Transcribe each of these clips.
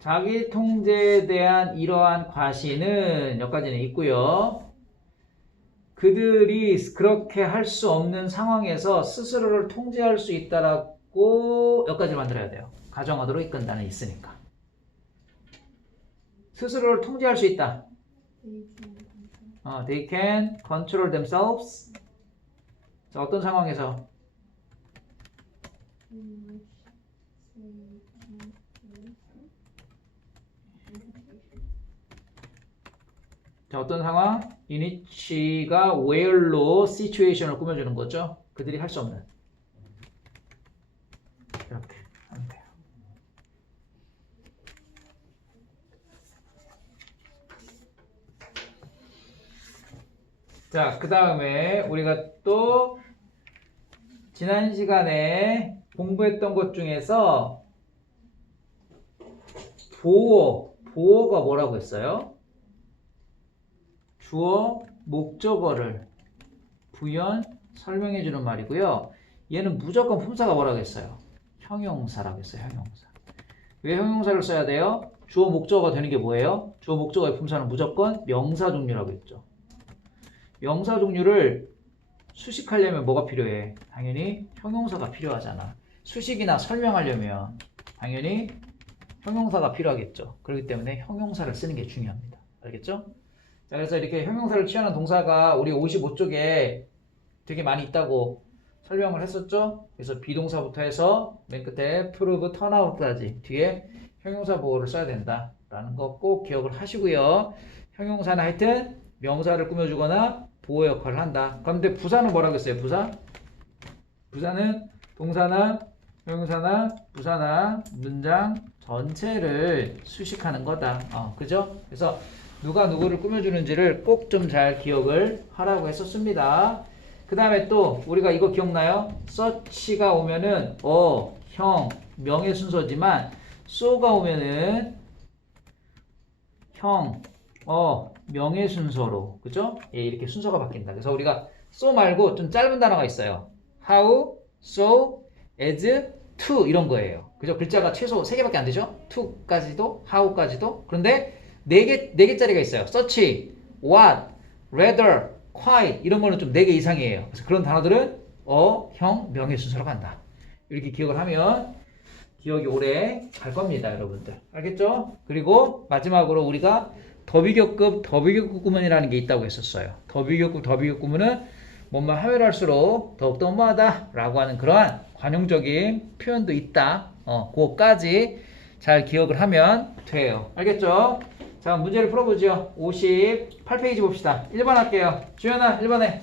자기 통제에 대한 이러한 과시는 여기까지는 있고요. 그들이 그렇게 할 수 없는 상황에서 스스로를 통제할 수 있다라고 여기까지 만들어야 돼요. 가정하도록 이끈다는 있으니까. 스스로를 통제할 수 있다. 어, they can control themselves. 자, 어떤 상황에서? 자, 어떤 상황? 이니치가 where로 situation을 꾸며주는 거죠. 그들이 할 수 없는. 이렇게 하면 돼요. 자, 그 다음에 우리가 또 지난 시간에 공부했던 것 중에서 보호, 보호가 뭐라고 했어요? 주어, 목적어를 부연, 설명해 주는 말이고요. 얘는 무조건 품사가 뭐라고 했어요? 형용사라고 했어요. 형용사. 왜 형용사를 써야 돼요? 주어, 목적어가 되는 게 뭐예요? 주어, 목적어의 품사는 무조건 명사 종류라고 했죠. 명사 종류를 수식하려면 뭐가 필요해? 당연히 형용사가 필요하잖아. 수식이나 설명하려면 당연히 형용사가 필요하겠죠. 그렇기 때문에 형용사를 쓰는 게 중요합니다. 알겠죠? 자, 그래서 이렇게 형용사를 취하는 동사가 우리 55쪽에 되게 많이 있다고 설명을 했었죠. 그래서 비동사부터 해서 맨 끝에 prove, turn out까지 뒤에 형용사 보호를 써야 된다라는 거 꼭 기억을 하시고요. 형용사는 하여튼 명사를 꾸며주거나 보호 역할을 한다. 그런데 부사는 뭐라고 했어요? 부사? 부사는 동사나 형용사나 부사나 문장 전체를 수식하는 거다. 어, 그죠? 그래서 누가 누구를 꾸며주는지를 꼭 좀 잘 기억을 하라고 했었습니다. 그 다음에 또 우리가 이거 기억나요? 서치가 오면은 어, 형, 명의 순서지만 so가 오면은 형, 어, 명의 순서로 그죠? 예, 이렇게 순서가 바뀐다. 그래서 우리가 so 말고 좀 짧은 단어가 있어요. how, so, as, to 이런 거예요. 그죠? 글자가 최소 3개밖에 안 되죠? to까지도, how까지도. 그런데 4개, 4개짜리가 있어요. such, what, rather, quite 이런 거는 좀 4개 이상이에요. 그래서 그런 단어들은 어, 형, 명의 순서로 간다. 이렇게 기억을 하면 기억이 오래 갈 겁니다, 여러분들. 알겠죠? 그리고 마지막으로 우리가 더비교급, 더비교급 구문이라는 게 있다고 했었어요. 더비교급, 더비교급 구문은 뭔가 하면 할수록 더욱더 뭐하다라고 하는 그러한 관용적인 표현도 있다. 어, 그거까지 잘 기억을 하면 돼요. 알겠죠? 자, 문제를 풀어보죠. 58페이지 봅시다. 1번 할게요. 주연아, 1번에.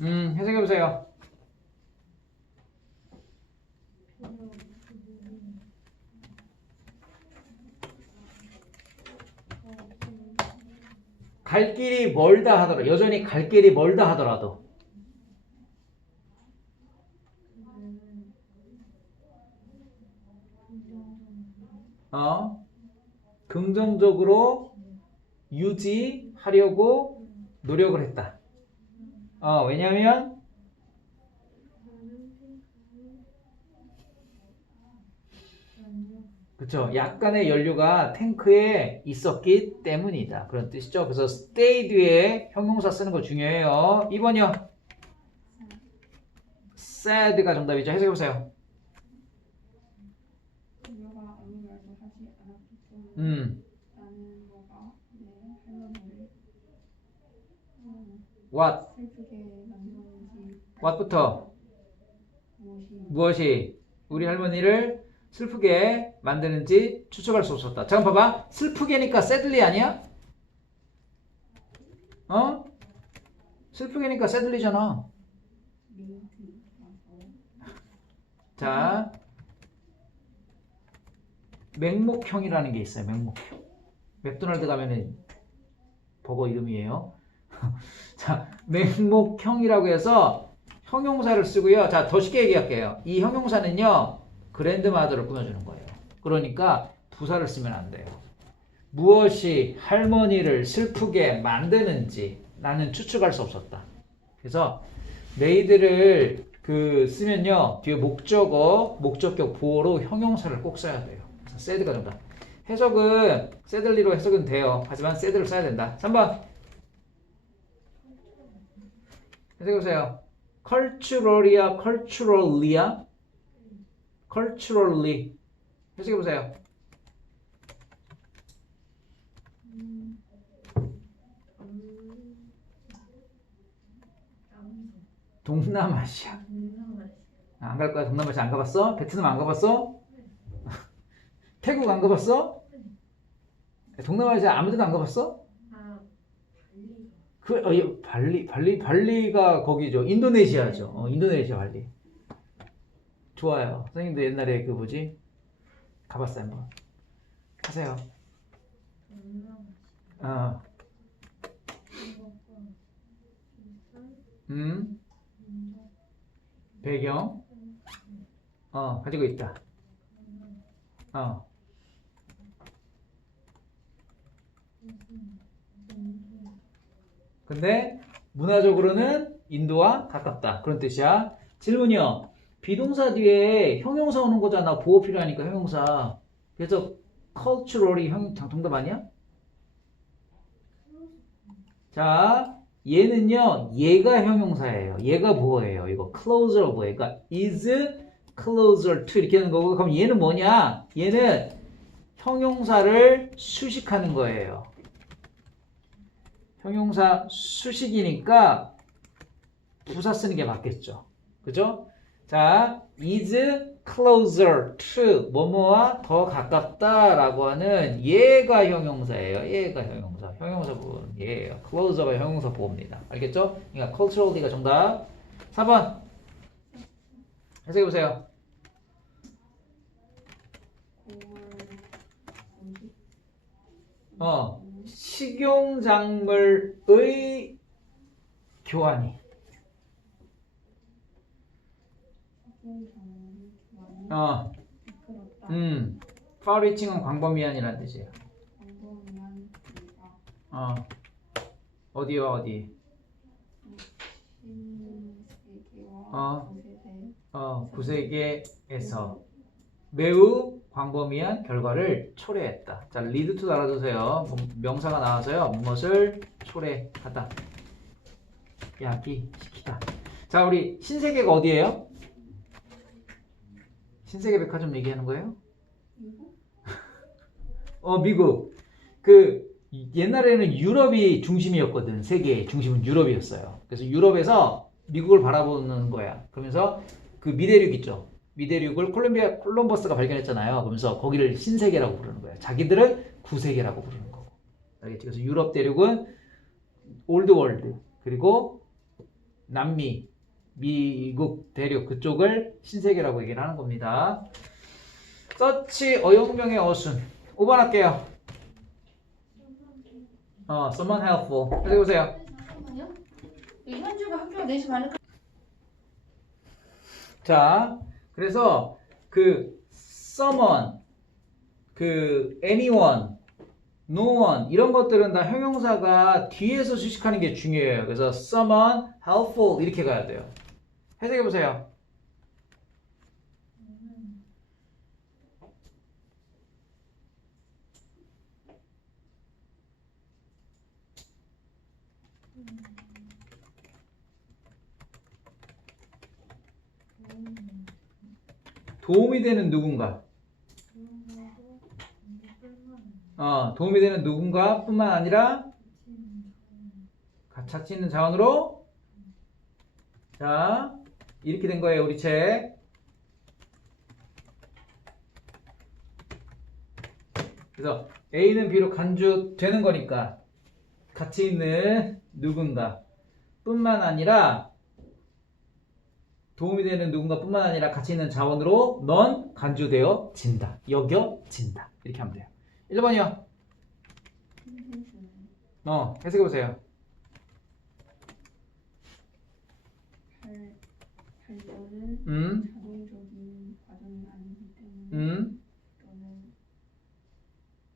음, 해석해보세요. 갈 길이 멀다 하더라도, 여전히 갈 길이 멀다 하더라도, 어, 긍정적으로 유지하려고 노력을 했다. 어, 왜냐면, 그쵸. 약간의 연료가 탱크에 있었기 때문이다. 그런 뜻이죠. 그래서 stay 뒤에 형용사 쓰는 거 중요해요. 2번이요. sad가 정답이죠. 해석해보세요. 그녀가 아무 말도 하지 않았기 때문에 음, 할머니를 음, what, 슬프게 만드는지 what부터 무엇이 무엇이 우리 할머니를 슬프게 만드는지 추측할 수 없었다. 잠깐 봐봐. 슬프게니까 sadly 아니야? 어? 슬프게니까 sadly잖아. 자, 맹목형이라는 게 있어요. 맹목형. 맥도날드 가면은 버거 이름이에요. 자, 맹목형이라고 해서 형용사를 쓰고요. 자, 더 쉽게 얘기할게요. 이 형용사는요, 그랜드마더를 꾸며주는 거예요. 그러니까 부사를 쓰면 안 돼요. 무엇이 할머니를 슬프게 만드는지 나는 추측할 수 없었다. 그래서 메이드를 그 쓰면요 뒤에 목적어, 목적격 보어로 형용사를 꼭 써야 돼요. Said가 정답. 해석은 saidly로 해석은 돼요. 하지만 said를 써야 된다. 3번 해석해보세요. cultural이야, culturally야? culturally 해석해보세요. 동남아시아. 안 갈 거야? 동남아시아 안 가봤어? 베트남 안 가봤어? 가봤어? 동남아시아 아무 데도 안 가봤어? 그, 어, 예, 발리, 발리, 발리가 거기죠. 인도네시아죠. 어, 인도네시아 발리. 좋아요. 선생님도 옛날에 그 뭐지? 가봤어요, 한번. 하세요. 어, 음, 배경, 어, 가지고 있다. 어, 근데 문화적으로는 인도와 가깝다. 그런 뜻이야. 질문이요. 비동사 뒤에 형용사 오는 거잖아. 보호 필요하니까 형용사. 그래서 culturally 형 정답 아니야? 자, 얘는요. 얘가 형용사예요. 얘가 보호예요. 이거 closer 보호. 그러니까 is closer to 이렇게 하는 거고 그럼 얘는 뭐냐? 얘는 형용사를 수식하는 거예요. 형용사 수식이니까 부사 쓰는 게 맞겠죠. 그죠? 자, is closer to 뭐뭐와 더 가깝다라고 하는 얘가 형용사예요. 얘가 형용사. 형용사 부분 얘예요. closer가 형용사 보호입니다. 알겠죠? 그러니까 culturally가 정답. 4번. 해석해 보세요. 9월 50 어. 식용작물의 교환이 어. 음, 파리칭은 광범위한이라는 뜻이에요. 어, 어디와 어디? 어. 어, 구세계에서 매우 광범위한 결과를 초래했다. 자, 리드 투 알아두세요. 명사가 나와서요. 무엇을 초래하다. 야기시키다. 자, 우리 신세계가 어디예요? 신세계 백화점 얘기하는 거예요? 어, 미국. 그 옛날에는 유럽이 중심이었거든. 세계의 중심은 유럽이었어요. 그래서 유럽에서 미국을 바라보는 거야. 그러면서 그 미대륙 있죠. 미대륙을 콜롬비아 콜럼버스가 발견했잖아요. 그러면서 거기를 신세계라고 부르는 거야. 자기들은 구세계라고 부르는 거고. 알겠지? 그래서 유럽 대륙은 올드 월드 그리고 남미 미국 대륙 그쪽을 신세계라고 얘기를 하는 겁니다. 서치 어용명의 어순 5번 할게요. 어, someone helpful. 해보세요. 잠깐만요. 이 현주가 학교가 4시 반에 끝- 자, 그래서 그 someone, 그 anyone, no one 이런 것들은 다 형용사가 뒤에서 수식하는 게 중요해요. 그래서 someone helpful 이렇게 가야 돼요. 해석해 보세요. 도움이 되는 누군가. 어, 도움이 되는 누군가 뿐만 아니라 가치 있는 자원으로 자 이렇게 된 거예요 우리 책. 그래서 A는 비록 간주되는 거니까 가치 있는 누군가 뿐만 아니라 도움이 되는 누군가뿐만 아니라 가치 있는 자원으로 넌 간주되어진다. 여겨진다. 이렇게 하면 돼요. 1번이요. 신생수는 어, 해석해 보세요. 발 발전은 음, 자동적인 과정이 아니기 때문에 음,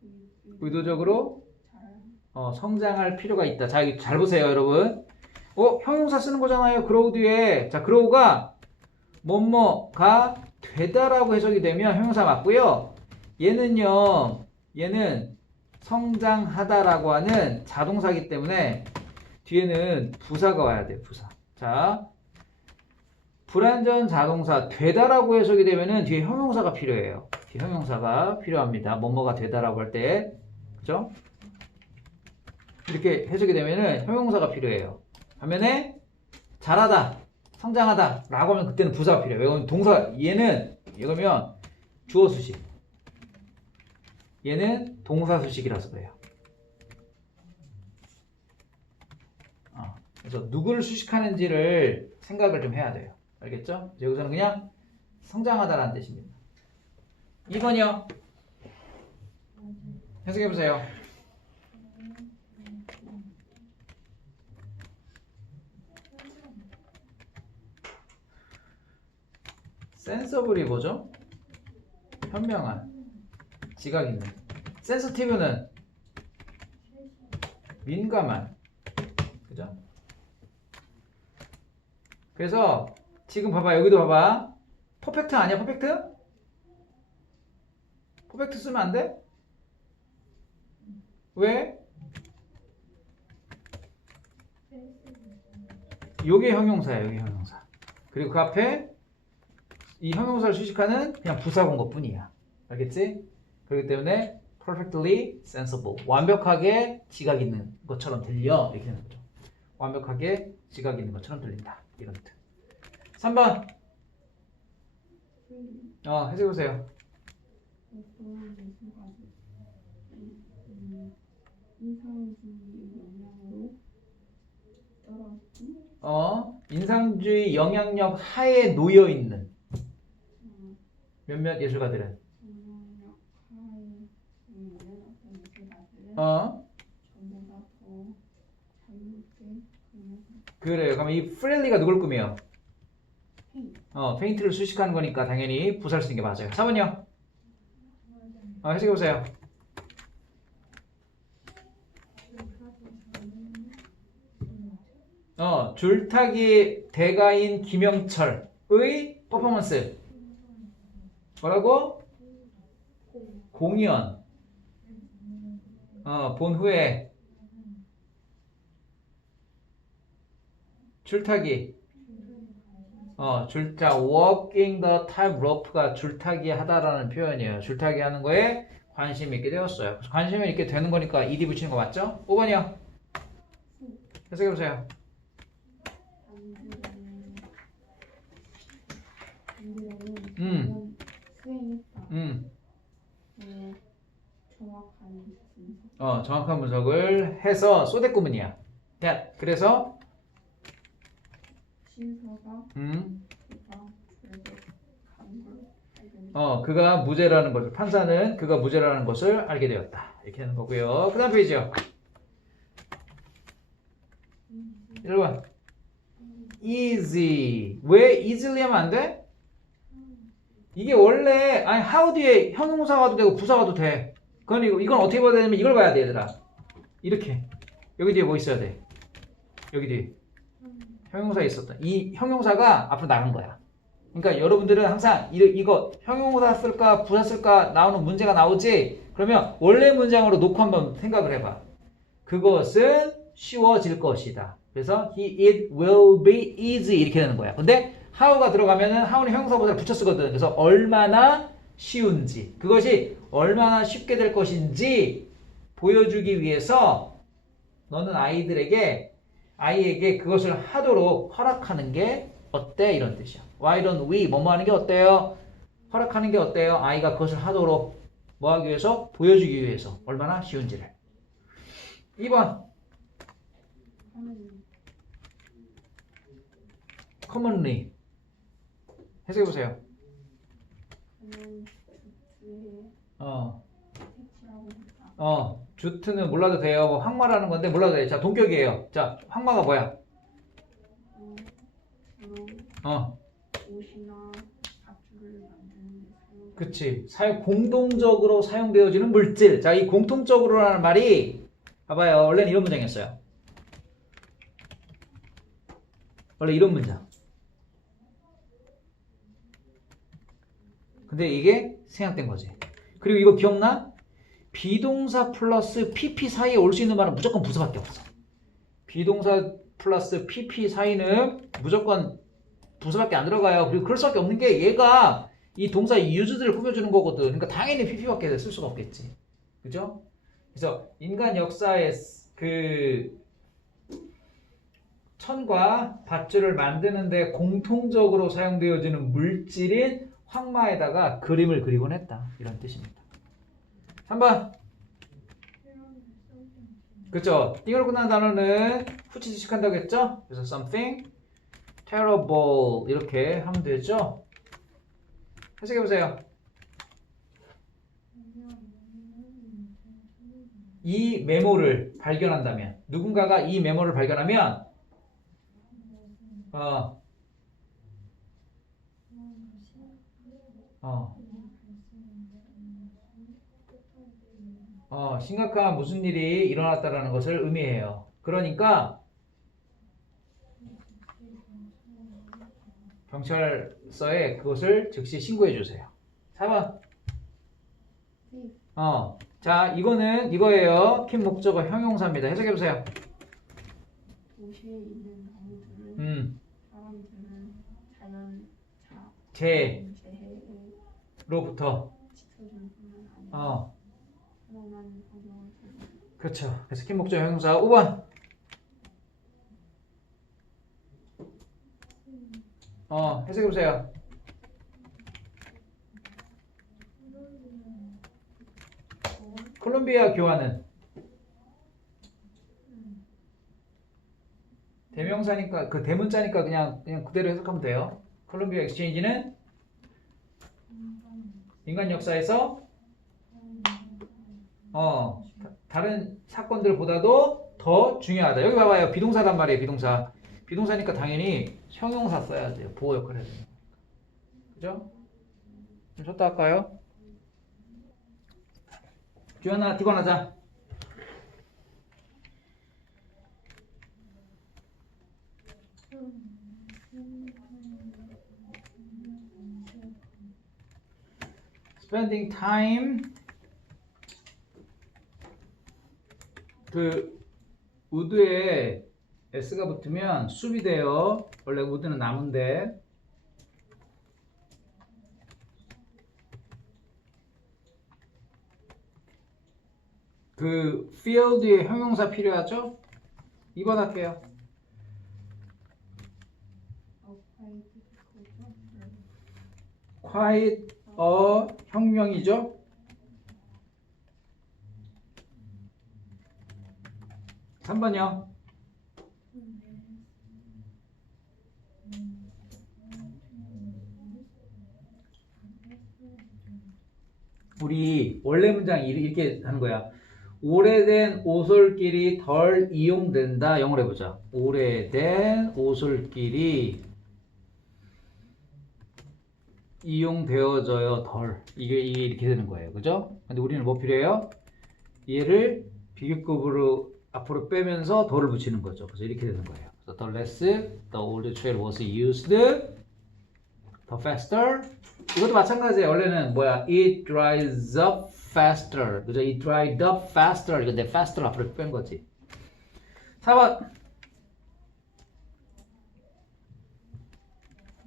의- 의도적으로 잘 어, 성장할 필요가 있다. 자, 이거 잘 보세요, 여러분. 어, 형용사 쓰는 거잖아요. 그로우 뒤에. 자, 그로우가 뭐뭐가 되다라고 해석이 되면 형용사 맞고요. 얘는요. 얘는 성장하다라고 하는 자동사기 때문에 뒤에는 부사가 와야 돼요. 부사. 자, 불완전 자동사 되다라고 해석이 되면은 뒤에 형용사가 필요해요. 뒤에 형용사가 필요합니다. 뭐뭐가 되다라고 할 때, 그죠? 이렇게 해석이 되면은 형용사가 필요해요. 반면에 잘하다, 성장하다 라고 하면 그때는 부사가 필요해요. 왜냐면 동사 얘는 이거면 주어 수식. 얘는 동사 수식이라서 그래요. 어, 그래서 누구를 수식하는지를 생각을 좀 해야 돼요. 알겠죠? 여기서는 그냥 성장하다라는 뜻입니다. 2번이요. 해석해 보세요. 센서블이 뭐죠? 현명한, 지각 있는. 센서티브는 민감한. 그죠? 그래서 지금 봐봐 여기도 봐봐 퍼펙트 아니야 퍼펙트? 퍼펙트 쓰면 안 돼? 왜? 요게 형용사야 요게 형용사 그리고 그 앞에 이 형용사를 수식하는 그냥 부사본 것 뿐이야. 알겠지? 그렇기 때문에 perfectly sensible. 완벽하게 지각 있는 것처럼 들려. 이렇게 되는 거죠. 완벽하게 지각 있는 것처럼 들린다. 이런 뜻. 3번. 어 영향으로 떨어진 어 인상주의 영향력 하에 놓여 있는. 어, 몇몇 예술가들은 어 그래요 그러면 이 freely가 누굴? 페인 어 페인트를 수식하는 거니까 당연히 부사를 쓰는 게 맞아요 4번이요 어 해석해 보세요 어 줄타기 대가인 김영철의 퍼포먼스 뭐라고? 공연 어, 본 후에 줄타기 어, 줄자 walking the tight rope가 줄타기 하다라는 표현이에요. 줄타기 하는 거에 관심이 있게 되었어요. 그래서 관심이 있게 되는 거니까 ed 붙이는 거 맞죠? 5번이요. 해석해 보세요. 음. 수행했다. 음. 네, 정확한 분석. 어, 정확한 분석을 해서 소대꾸문이야. 야, 그래서 신서가 음. 그가 죄를 간걸 발견. 어, 그가 무죄라는 것을 판사는 그가 무죄라는 것을 알게 되었다. 이렇게 되는 거고요. 그다음 페이지요. 1번. easy. 왜 easily 하면 안 돼? 이게 원래 아니 how 뒤에 형용사가도 되고 부사가도 돼. 그건 이거 이건 어떻게 봐야 되냐면 이걸 봐야 돼, 얘들아. 이렇게. 여기 뒤에 뭐 있어야 돼? 여기 뒤에 형용사 있었다. 이 형용사가 앞으로 나간 거야. 그러니까 여러분들은 항상 이, 이거 형용사 쓸까 부사 쓸까 나오는 문제가 나오지. 그러면 원래 문장으로 놓고 한번 생각을 해봐. 그것은 쉬워질 것이다. 그래서 he it will be easy 이렇게 되는 거야. 근데 how가 들어가면은 how는 형용사보다 붙여 쓰거든. 그래서 얼마나 쉬운지 그것이 얼마나 쉽게 될 것인지 보여주기 위해서 너는 아이들에게 아이에게 그것을 하도록 허락하는 게 어때 이런 뜻이야. Why don't we 뭐뭐 하는 게 어때요? 허락하는 게 어때요? 아이가 그것을 하도록 뭐 하기 위해서 보여주기 위해서 얼마나 쉬운지를. 2번 하는 commonly 해석해 보세요. 어. 어, 주트는 몰라도 돼요. 뭐 항마라는 건데 몰라도 돼. 자, 동격이에요. 자, 항마가 뭐야? 어. 그치. 사용, 공동적으로 사용되어지는 물질. 자, 이 공통적으로라는 말이, 봐봐요. 원래는 이런 문장이었어요. 원래 이런 문장. 근데 이게 생략된 거지. 그리고 이거 기억나? 비동사 플러스 pp 사이에 올 수 있는 말은 무조건 부사밖에 없어. 비동사 플러스 pp 사이는 무조건 부사밖에 안 들어가요. 그리고 그럴 수밖에 없는 게 얘가 이 동사 유즈들을 꾸며주는 거거든. 그러니까 당연히 pp밖에 쓸 수가 없겠지. 그죠? 그래서 인간 역사의 그 천과 밧줄을 만드는데 공통적으로 사용되어지는 물질인 황마에다가 그림을 그리곤 했다. 이런 뜻입니다. 3번. 그쵸? 띵으로 끝나는 단어는 후치 지식한다고 했죠? 그래서 something terrible 이렇게 하면 되죠? 해석해 보세요. 이 메모를 발견한다면 누군가가 이 메모를 발견하면 어, 어, 어, 심각한 무슨 일이 일어났다라는 것을 의미해요. 그러니까 경찰서에 그것을 즉시 신고해 주세요. 4번. 어, 자, 이거는 이거예요. 킨 목적어 형용사입니다. 해석해 보세요. 도시에 있는 동물들은 음, 사람들은 자연 자제 재해에 로부터 어, 그렇죠. 그래서 킨 목적어 형용사 5번. 어, 해석해 보세요. 콜롬비아 교환은 대명사니까 그 대문자니까 그냥 그냥 그대로 해석하면 돼요. 콜롬비아 엑스체인지는 인간 역사에서 어 다- 다른 사건들보다도 더 중요하다. 여기 봐봐요. 비동사단 말이에요. 비동사. 비동사니까 당연히 형용사 써야 돼요. 보호 역할을 해야 돼요. 그죠? 좀 쳤다 할까요? 주연아, 기관하자. Spending time 그 우드에 s가 붙으면 숲이 돼요. 원래 우드는 나무인데 그 field에 형용사 필요하죠? 2번 할게요. quiet 어 혁명이죠? 삼번요 우리 원래 문장 이렇게 하는 거야. 오래된 오솔길이 덜 이용된다. 영어로 해보자. 오래된 오솔길이 이용되어져요 덜. 이게, 이게 이렇게 되는 거예요. 그죠? 근데 우리는 뭐 필요해요? 얘를 비교급으로 앞으로 빼면서 덜을 붙이는 거죠. 그래서 이렇게 되는 거예요. 그래서 the less the older trail was used the faster. 이것도 마찬가지예요. 원래는 뭐야? it dries up faster. 그죠? it dried up faster. 내 faster 앞으로 뺀 거지. 4번 어, 음.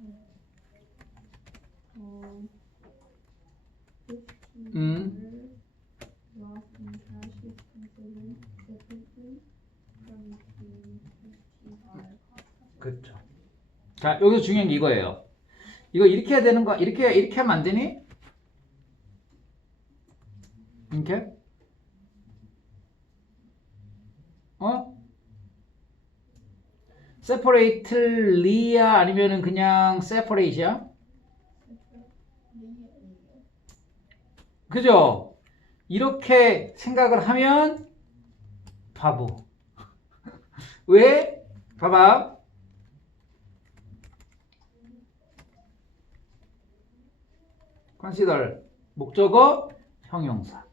lost in trash is considered differently from being 그렇죠. 자, 여기서 중요한 게 이거예요. 이거 이렇게 해야 되는 거, 이렇게, 이렇게 하면 안 되니? 이렇게? 어? separately야? 아니면은 그냥 separate야? 그죠? 이렇게 생각을 하면 바보. 왜? 봐봐. consider 목적어 형용사.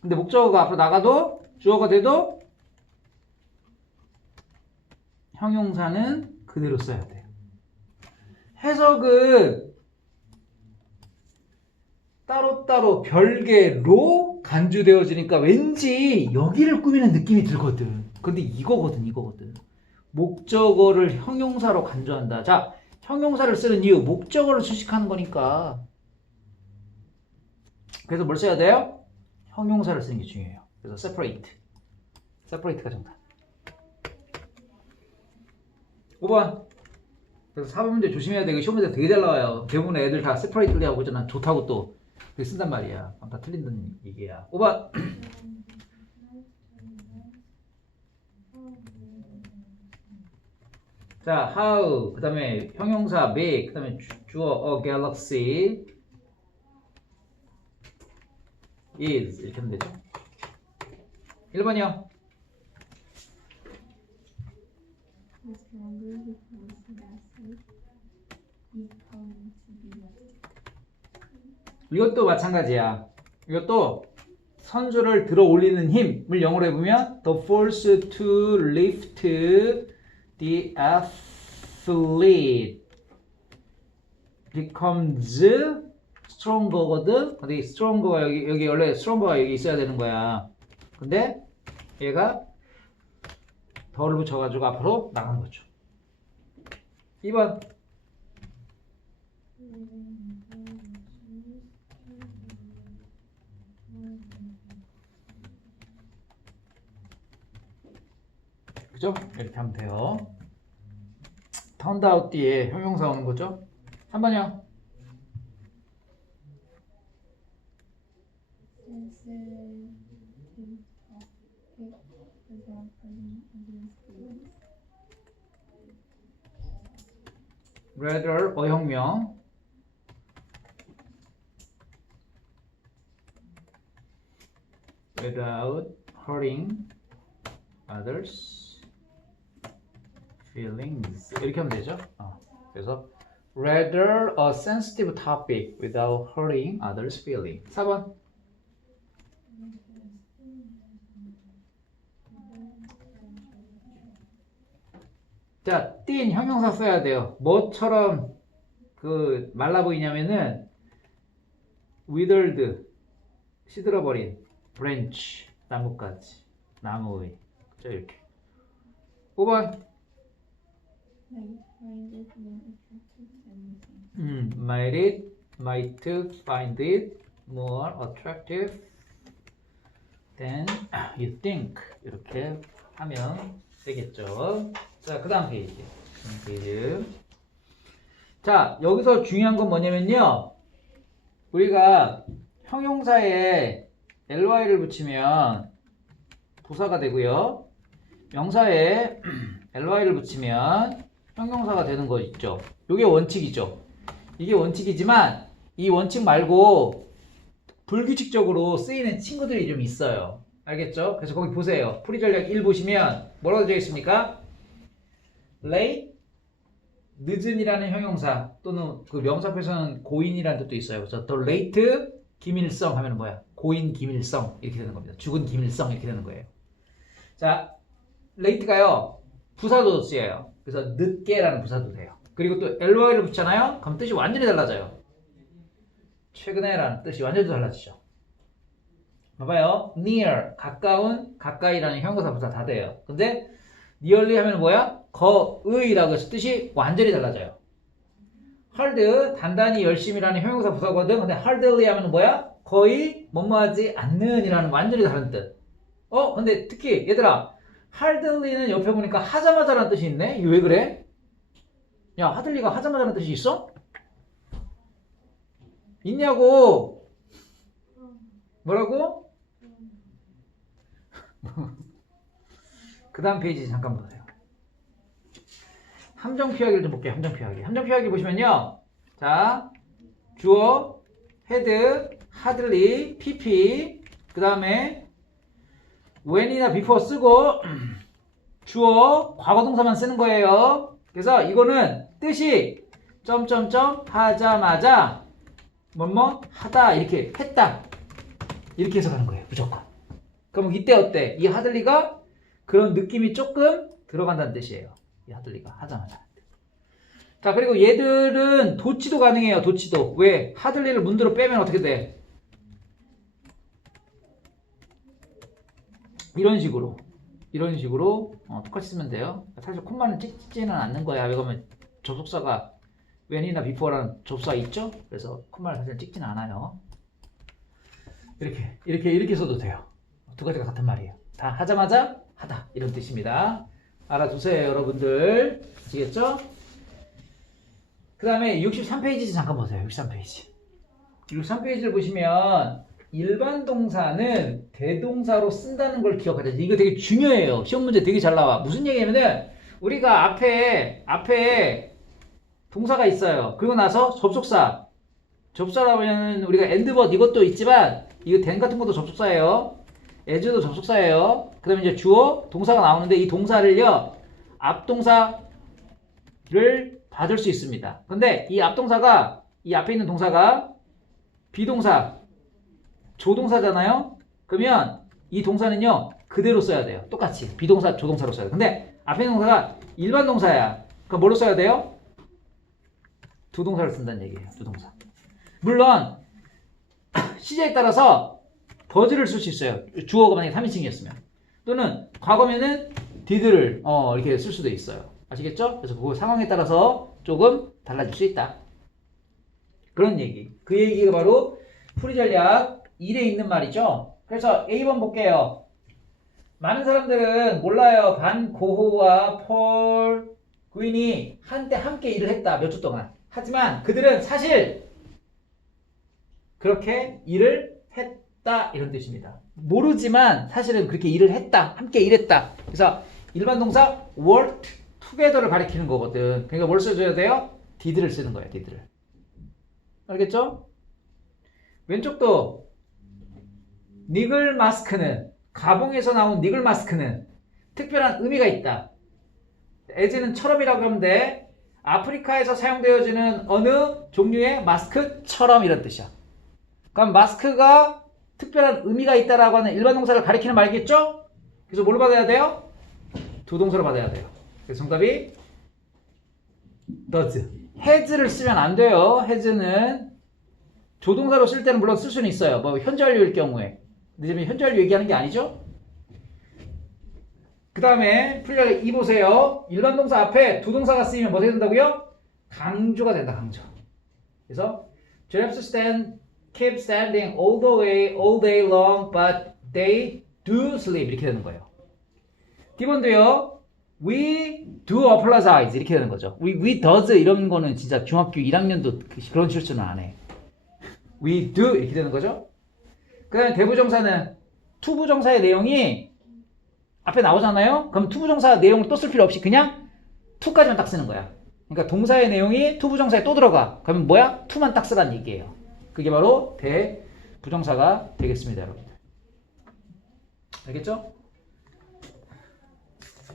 근데 목적어가 앞으로 나가도 주어가 돼도 형용사는 그대로 써야 돼요. 해석은 따로따로 별개로 간주되어지니까 왠지 여기를 꾸미는 느낌이 들거든. 근데 이거거든, 이거거든. 목적어를 형용사로 간주한다. 자, 형용사를 쓰는 이유, 목적어를 수식하는 거니까. 그래서 뭘 써야 돼요? 형용사를 쓰는 게 중요해요. 그래서 separate. separate가 정답. 5번. 그래서 4번 문제 조심해야 돼. 이거 시험 문제 되게 잘 나와요. 대부분 애들 다 separate 하고 있잖아. 좋다고 또. 그렇게 쓴단 말이야. 그럼 다 틀린다는 얘기야. 5번. 자, how, 그 다음에 형용사 make, 그 다음에 주어 a galaxy is 이렇게 하면 되죠. 1번이요. The stronger the force massive become to be 이것도 마찬가지야. 이것도 선수를 들어 올리는 힘을 영어로 해보면 the force to lift the athlete becomes stronger거든. 근데 이 stronger가 여기 여기 원래 stronger가 여기 있어야 되는 거야. 근데 얘가 덜을 붙여가지고 앞으로 나간 거죠. 2번. 그죠? 이렇게 하면 돼요. turned 뒤에 형용사 오는 거죠? 3번이요. sensitive topic without hurting others' feelings. rather 어혁명 without hurting others feelings 이렇게 하면 되죠. 어, 그래서 rather a sensitive topic without hurting others feeling 4번 자, 띈 형용사 써야 돼요. 뭐처럼 그 말라 보이냐면은 withered 시들어버린 branch 나뭇가지 나무의 그죠 이렇게 5번 Might find it more attractive than you think. 음, might it find it more attractive than you think 이렇게 하면 되겠죠. 자, 그 다음 페이지. 다음 페이지. 자, 여기서 중요한 건 뭐냐면요. 우리가 형용사에 ly를 붙이면 부사가 되고요. 명사에 ly를 붙이면 형용사가 되는 거 있죠. 이게 원칙이죠. 이게 원칙이지만 이 원칙 말고 불규칙적으로 쓰이는 친구들이 좀 있어요. 알겠죠? 그래서 거기 보세요. 풀이 전략 1 보시면 뭐라고 되어 있습니까? late 늦은이라는 형용사 또는 그 명사표에서는 고인이라는 뜻도 있어요. 그래서 the late 기밀성 하면 뭐야? 고인 기밀성 이렇게 되는 겁니다. 죽은 기밀성 이렇게 되는 거예요. 자, late가요 부사도 쓰여요. 그래서 늦게라는 부사도 돼요. 그리고 또 ly를 붙잖아요. 그럼 뜻이 완전히 달라져요. 최근에라는 뜻이 완전히 달라지죠. 봐봐요. near 가까운 가까이라는 형용사 부사 다 돼요. 근데 nearly 하면 뭐야? 거의라고 해서 뜻이 완전히 달라져요. Hard 단단히 열심히라는 형용사 부사거든. 근데 hardly 하면 뭐야? 거의 뭐뭐하지 않는이라는 완전히 다른 뜻. 어? 근데 특히 얘들아 hardly는 옆에 보니까 하자마자라는 뜻이 있네. 이거 왜 그래? 야 하들리가 하자마자라는 뜻이 있어? 있냐고? 뭐라고? 그 다음 페이지 잠깐 보세요. 함정 피하기를 좀 볼게요. 함정 피하기. 함정 피하기 보시면요. 자, 주어, 헤드, 하들리, pp, 그 다음에 when이나 before 쓰고 주어, 과거 동사만 쓰는 거예요. 그래서 이거는 뜻이 점점점 하자마자 뭐뭐 하다 이렇게 했다 이렇게 해석하는 거예요. 무조건. 그럼 이때 어때? 이 하들리가 그런 느낌이 조금 들어간다는 뜻이에요. 이 하들리가 하자마자. 자, 그리고 얘들은 도치도 가능해요. 도치도. 왜? 하들리를 문드로 빼면 어떻게 돼? 이런 식으로. 이런 식으로 어, 똑같이 쓰면 돼요. 사실 콤마는 찍지는 않는 거야. 왜 그러면 접속사가 when이나 before라는 접속사 있죠? 그래서 콤마를 사실 찍지는 않아요. 이렇게 이렇게 이렇게 써도 돼요. 두 가지가 같은 말이에요. 다 하자마자 하다 이런 뜻입니다. 알아두세요, 여러분들. 아시겠죠? 그 다음에 63페이지 잠깐 보세요. 63페이지. 63페이지를 보시면 일반 동사는 대동사로 쓴다는 걸 기억하자. 이거 되게 중요해요. 시험 문제 되게 잘 나와. 무슨 얘기냐면은 우리가 앞에 앞에 동사가 있어요. 그리고 나서 접속사. 접속사라면 우리가 엔드벗 이것도 있지만 이거 된 같은 것도 접속사예요. as도 접속사예요. 그다음에 이제 주어 동사가 나오는데 이 동사를요 앞동사를 받을 수 있습니다. 근데 이 앞동사가 이 앞에 있는 동사가 비동사 조동사잖아요. 그러면 이 동사는요 그대로 써야 돼요. 똑같이 비동사 조동사로 써야 돼요. 근데 앞에 있는 동사가 일반 동사야. 그럼 뭘로 써야 돼요? 두 동사를 쓴다는 얘기예요. 두 동사. 물론 시제에 따라서 버즈를 쓸 수 있어요. 주어가 만약에 3인칭이었으면 또는 과거면은 did를 어, 이렇게 쓸 수도 있어요. 아시겠죠? 그래서 그 상황에 따라서 조금 달라질 수 있다. 그런 얘기. 그 얘기가 바로 풀이 전략 1에 있는 말이죠. 그래서 A번 볼게요. 많은 사람들은 몰라요. 반 고호와 폴 구인이 한때 함께 일을 했다. 몇 주 동안. 하지만 그들은 사실 그렇게 일을 했다 이런 뜻입니다. 모르지만 사실은 그렇게 일을 했다. 함께 일했다. 그래서 일반 동사 worked together를 가리키는 거거든. 그러니까 뭘 써줘야 돼요? did를 쓰는 거예요. did를. 알겠죠? 왼쪽도 니글 마스크는 가봉에서 나온 니글 마스크는 특별한 의미가 있다. as는 처럼이라고 하면 돼. 아프리카에서 사용되어지는 어느 종류의 마스크처럼 이런 뜻이야. 그럼 마스크가 특별한 의미가 있다라고 하는 일반 동사를 가리키는 말이겠죠? 그래서 뭘 받아야 돼요? 두 동사를 받아야 돼요. 그래서 정답이 does. has를 쓰면 안 돼요. has는 조동사로 쓸 때는 물론 쓸 수는 있어요. 뭐 현재 완료일 경우에. 근데 지금 현재 완료 얘기하는 게 아니죠? 그 다음에 풀려 이 보세요. 일반 동사 앞에 두 동사가 쓰이면 뭐 된다고요? 강조가 된다. 강조. 그래서 Giraffes stand, keep standing all the way, all day long, but they do sleep 이렇게 되는 거예요. D번도요. We do apologize 이렇게 되는 거죠. We, we does 이런 거는 진짜 중학교 1학년도 그런 실수는 안 해. We do 이렇게 되는 거죠. 그 다음에 대부정사는 투부정사의 내용이 앞에 나오잖아요. 그럼 투부정사 내용을 또 쓸 필요 없이 그냥 투까지만 딱 쓰는 거야. 그러니까 동사의 내용이 투부정사에 또 들어가. 그러면 뭐야? 투만 딱 쓰라는 얘기예요. 그게 바로 대부정사가 되겠습니다, 여러분들. 알겠죠?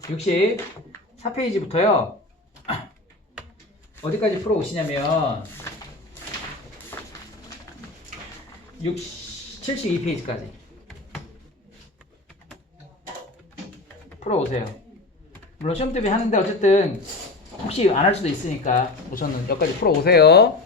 64페이지부터요. 어디까지 풀어 오시냐면 6, 72페이지까지 풀어 오세요. 물론 시험 대비 하는데 어쨌든 혹시 안 할 수도 있으니까 우선은 여기까지 풀어 오세요.